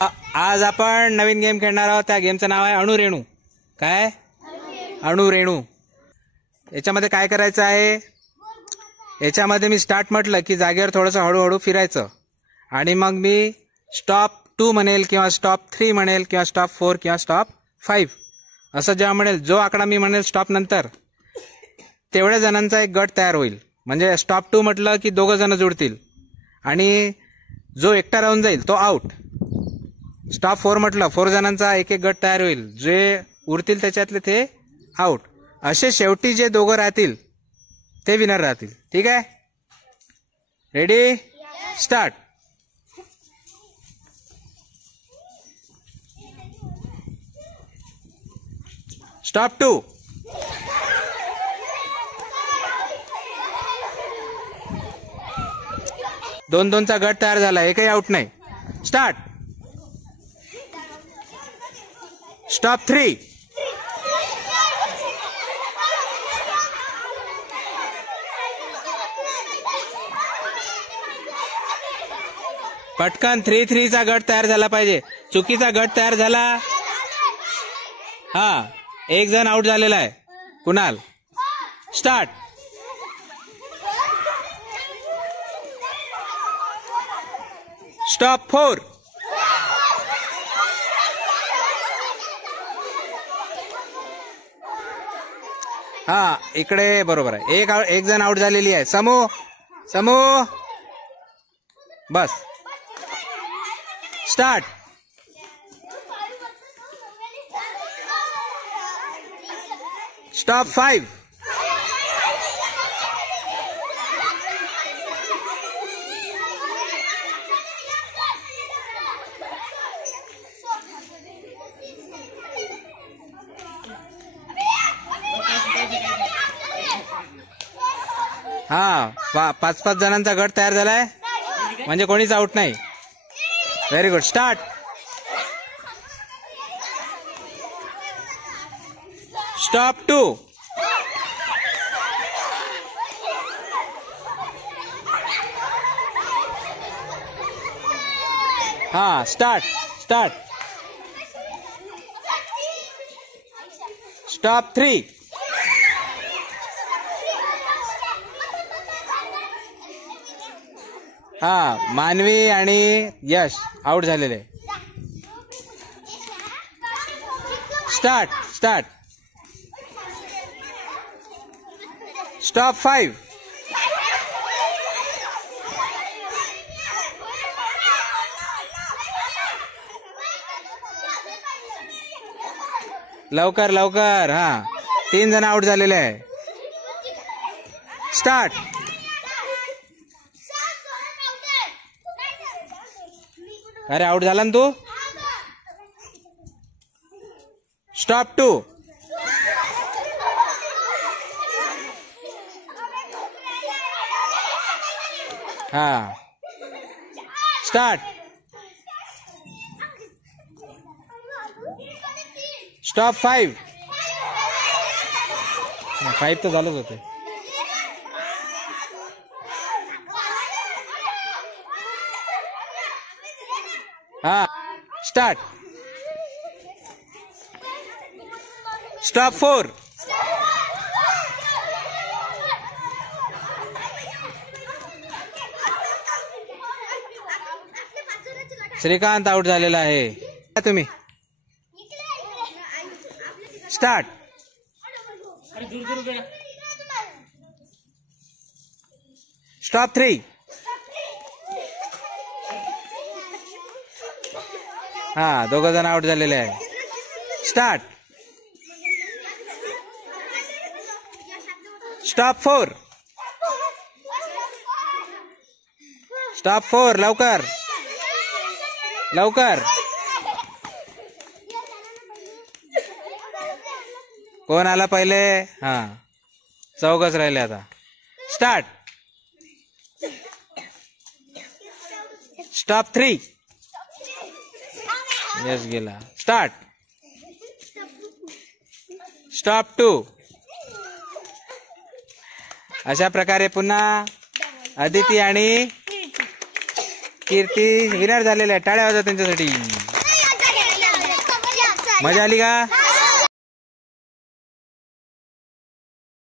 आज आपण नवीन गेम खेळणार आहोत. त्या गेमचं नाव आहे अणुरेणू. काय? अणुरेणू. याच्यामध्ये काय करायचं आहे, याच्यामध्ये मी स्टार्ट म्हटलं की जागेवर थोडंसं हळूहळू फिरायचं आणि मग मी स्टॉप 2 म्हणेल किंवा स्टॉप 3 म्हणेल किंवा स्टॉप 4 किंवा स्टॉप 5 असं जेव्हा म्हणेल, जो आकडा मी म्हणेल स्टॉप नंतर, तेवढ्या जणांचा एक गट तयार होईल. म्हणजे स्टॉप 2 म्हटलं की 2 जण जुळतील आणि जो एकटा राहून जाईल तो आउट. स्टॉप 4 म्हटलं 4 जणांचा एक एक गट तयार होईल, जे उरतील त्याच्यातले ते आउट. असे शेवटी जे 2 राहतील ते विनर राहतील. ठीक आहे? रेडी? स्टार्ट. स्टॉप 2. दोन दोनचा गट तयार झाला, एकही आउट नाही. स्टार्ट. स्टॉप 3. पटकन 3-3 चा गट तयार झाला पाहिजे. चुकीचा गट तयार झाला. हा, एक जण आउट झालेला आहे, कुणाल. स्टार्ट. स्टॉप 4. हा, इकडे बरोबर आहे. एक जण आउट झालेली आहे. समू बस. स्टार्ट. स्टॉप 5. हा, 5-5 जणांचा गट तयार झालाय, म्हणजे कोणीच आउट नाही. Very good. स्टार्ट. स्टॉप 2. हा, स्टार्ट. स्टॉप 3. हा, मानवी आणि यश आउट झालेले. स्टार्ट. स्टॉप 5. लवकर. हा, 3 जण आउट झालेले आहे. स्टार्ट. अरे, आउट झाला ना तू. स्टॉप 2. हा, स्टार्ट. स्टॉप 5. 5 तर झालंच होते. हा, स्टार्ट. स्टॉप 4. श्रीकांत आउट झालेला आहे. तुम्ही स्टार्ट. स्टॉप 3. हा, 2 जण आउट झालेले आहे. स्टार्ट. स्टॉप 4. लवकर. कोण आला पहिले? हा, 4 राहिले आता. स्टार्ट. स्टॉप 3. यस गेला. स्टार्ट. स्टॉप 2. अशा प्रकारे पुन्हा अदिती आणि कीर्ती विनर झालेल्या, टाळ्या वाजवा त्यांच्यासाठी. मजा आली का?